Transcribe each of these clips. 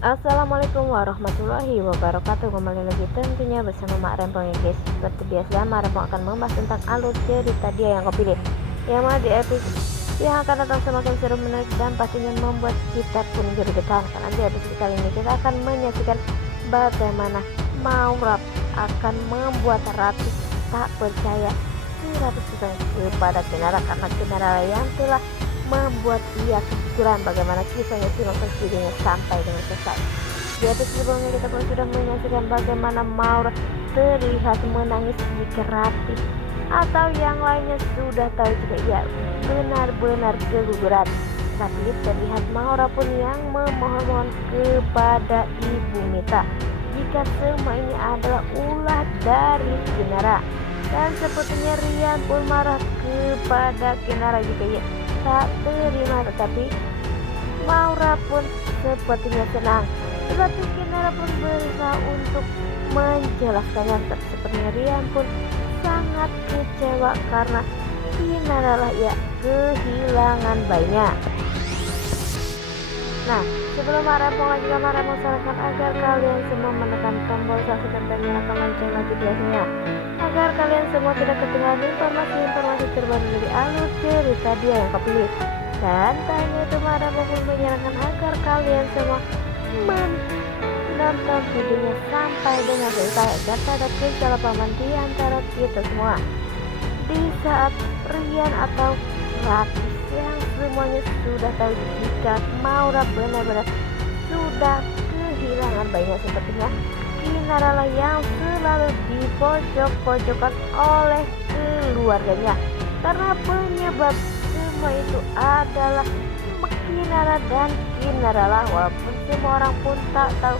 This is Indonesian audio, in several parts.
Assalamualaikum warahmatullahi wabarakatuh. Kembali lagi tentunya bersama Mak Rempong ya guys. Seperti biasa Mak Rempong akan membahas tentang alur cerita dia yang kau pilih, yang mana di episode yang akan datang semakin seru, menarik, dan pastinya membuat kita pun gergetan. Karena di episode kali ini kita akan menyaksikan bagaimana Maurab akan membuat Rati tak percaya 100% kepada Kinara, karena Kinara yang telah membuat ia kepikiran bagaimana kisahnya si nonton videonya sampai dengan selesai. Di episode sebelumnya kita pun sudah menyaksikan bagaimana Maura terlihat menangis jika Rati atau yang lainnya sudah tahu jika ia benar-benar keguguran. Tapi terlihat Maura pun yang memohon kepada Ibu Mita jika semua ini adalah ulah dari Kinara. Dan sepertinya Rian pun marah kepada Kinara jika ia tak terima, tetapi Maura pun sepertinya senang. Tetapi Kinara pun berusaha untuk menjelaskannya. Sepertinya Rian pun sangat kecewa karena Kinara lah ya kehilangan bayinya. Nah, sebelum Marempong juga Marempong sarankan agar kalian semua menekan tombol subscribe dan nyalakan lonceng notifikasinya, agar kalian semua tidak ketinggalan informasi-informasi terbaru dari alur cerita dia yang kau pilih. Dan tanya itu Marempong pun menyarankan agar kalian semua menonton videonya sampai dengan selesai agar tak ada kesalahpahaman di antara kita semua. Di saat Rian atau Rati yang semuanya sudah tahu jika Maura benar-benar sudah kehilangan bayinya, sepertinya Kinara lah yang selalu dipojok-pojokkan oleh keluarganya, karena penyebab semua itu adalah Kinara dan Kinara lah, walaupun semua orang pun tak tahu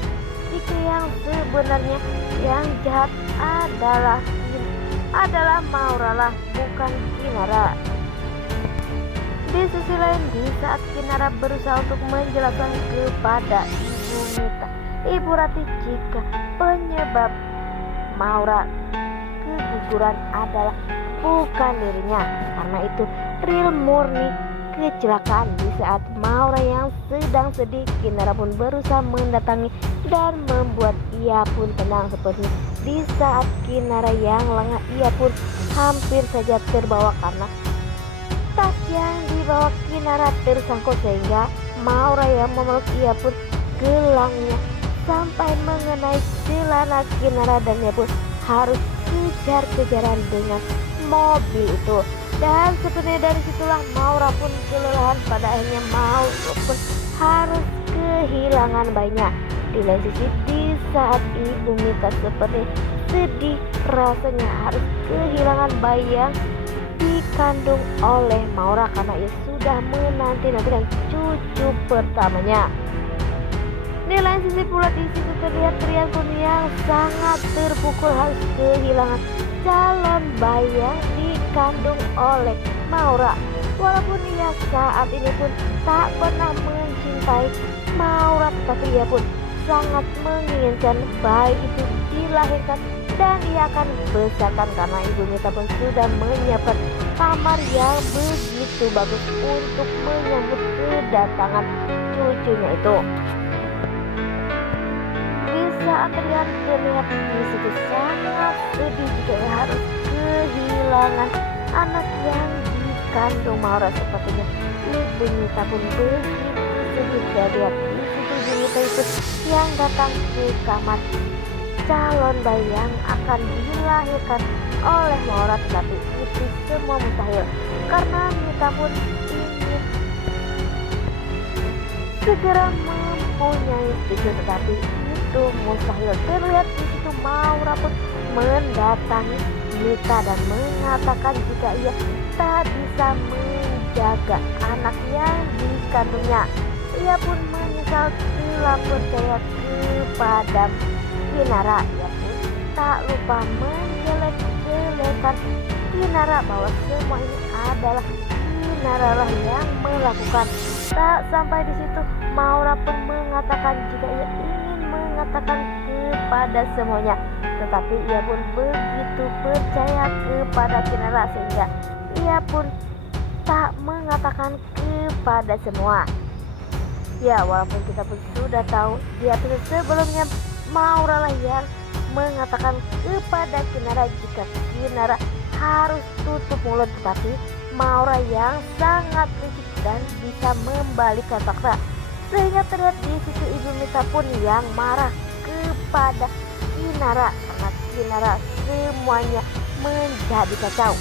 jika yang sebenarnya yang jahat adalah Maura lah, bukan Kinara. Di sisi lain, di saat Kinara berusaha untuk menjelaskan kepada Ibu Mita, Ibu Rati, jika penyebab Maura keguguran adalah bukan dirinya, karena itu real murni kecelakaan. Di saat Maura yang sedang sedih, Kinara pun berusaha mendatangi dan membuat ia pun tenang. Seperti di saat Kinara yang lengah, ia pun hampir saja terbawa karena tas yang dibawa Kinara tersangkut, sehingga Maura yang memeluk ia pun gelangnya sampai mengenai celana Kinara dan ia pun harus kejar-kejaran dengan mobil itu. Dan sebenarnya dari situlah Maura pun kelelahan, pada akhirnya Maura pun harus kehilangan bayinya. Di lain sisi, di saat Ibu Mita seperti sedih rasanya harus kehilangan bayi yang dikandung oleh Maura, karena ia sudah menanti-nantikan cucu pertamanya. Di lain sisi pula, di situ terlihat Rian pun yang sangat terpukul harus kehilangan calon bayi yang dikandung oleh Maura. Walaupun ia saat ini pun tak pernah mencintai Maura, tetapi ia pun sangat menginginkan bayi itu dilahirkan dan ia akan besarkan, karena Ibu Mita pun sudah menyiapkan kamar yang begitu bagus untuk menyambut kedatangan cucunya itu. Di saat Rian terlihat di situ sangat sedih jika ia harus kehilangan anak yang dikandung Maura, sepertinya Ibu Mita pun begitu sedih jika lihat di situ Ibu Mita itu yang datang ke kamar calon bayi yang akan dilahirkan oleh Maura. Tetapi itu semua mustahil, karena Mita pun ingin segera mempunyai cucu, tetapi itu mustahil. Terlihat di situ Maura pun mendatangi Mita dan mengatakan jika ia tak bisa menjaga anak yang dikandungnya. Ia pun menyesal telah percaya kepada Kinara. Ia pun tak lupa menjelek-jelekan Kinara bahwa semua ini adalah Kinara lah yang melakukan. Tak sampai di situ, Maura pun mengatakan jika ia ingin mengatakan kepada semuanya, tetapi ia pun begitu percaya kepada Kinara sehingga ia pun tak mengatakan kepada semua. Ya, walaupun kita pun sudah tahu di episode sebelumnya Maura lah yang mengatakan kepada Kinara jika Kinara harus tutup mulut, tetapi Maura yang sangat licik dan bisa membalikkan fakta, sehingga terlihat di situ Ibu Mita pun yang marah kepada Kinara karena Kinara semuanya menjadi kacau.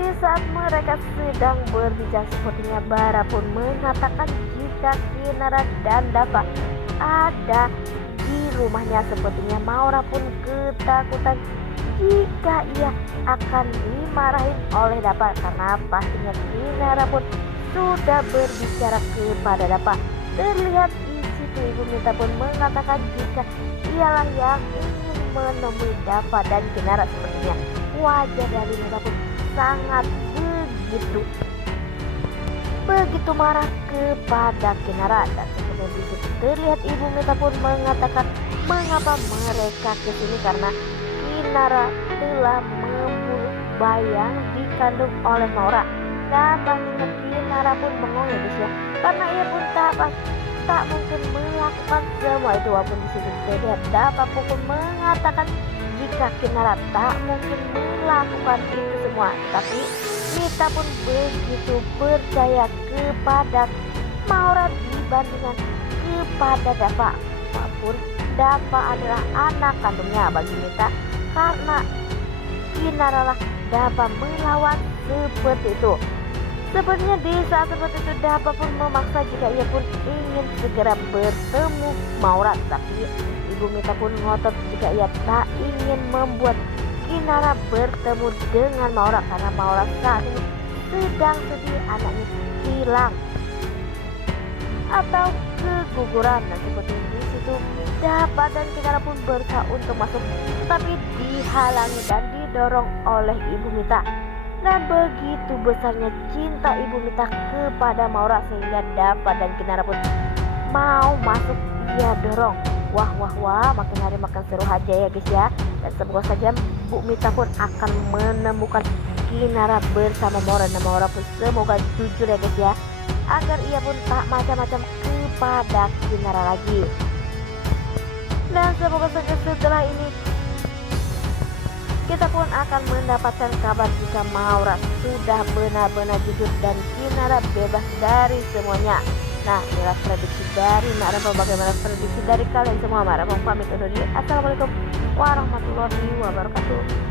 Di saat mereka sedang berbicara, sepertinya Bara pun mengatakan jika Kinara dan Dapa ada di rumahnya. Sepertinya Maura pun ketakutan jika ia akan dimarahin oleh Dapa, karena pastinya Kinara pun sudah berbicara kepada Dapa. Terlihat di situ Ibu Mita pun mengatakan jika ialah yang ingin menemui Dapa dan Kinara. Sepertinya wajah dari Dapa pun sangat begitu marah kepada Kinara, dan seperti di situ terlihat Ibu Mita pun mengatakan mengapa mereka kesini karena Kinara telah membunuh bayi yang dikandung oleh Maura. Dan pastinya Kinara pun bengong ya guys ya, karena ia pun tak mungkin melakukan semua itu. Walaupun di situ terlihat Dapa pun mengatakan jika Kinara tak mungkin melakukan itu semua, tapi Mita pun begitu percaya kepada Maura dibandingkan kepada Dapa. Walaupun Dapa adalah anak kandungnya bagi Mita, karena Kinara lah Dapa melawan seperti itu. Sebenarnya di saat seperti itu Dapa pun memaksa jika ia pun ingin segera bertemu Maura, tapi Ibu Mita pun ngotot jika ia tak ingin membuat Kinara bertemu dengan Maura, karena Maura saat ini sedang sedih anaknya hilang atau keguguran. Dan seperti di situ Dapa dan Kinara pun berusaha untuk masuk, tetapi dihalangi dan didorong oleh Ibu Mita. Dan begitu besarnya cinta Ibu Mita kepada Maura sehingga Dapa dan Kinara pun mau masuk, ia dorong. Wah, makin hari makin seru aja ya guys ya. Dan semoga saja Bu Mita pun akan menemukan Kinara bersama Maura, dan Maura pun semoga jujur ya guys ya, agar ia pun tak macam-macam kepada Kinara lagi. Dan semoga saja setelah ini kita pun akan mendapatkan kabar jika Maura sudah benar-benar jujur dan Kinara bebas dari semuanya. Nah, inilah prediksi dari Mak Rempong. Bagaimana prediksi dari kalian semua? Mak Rempong pamit undur diri. Assalamualaikum warahmatullahi wabarakatuh.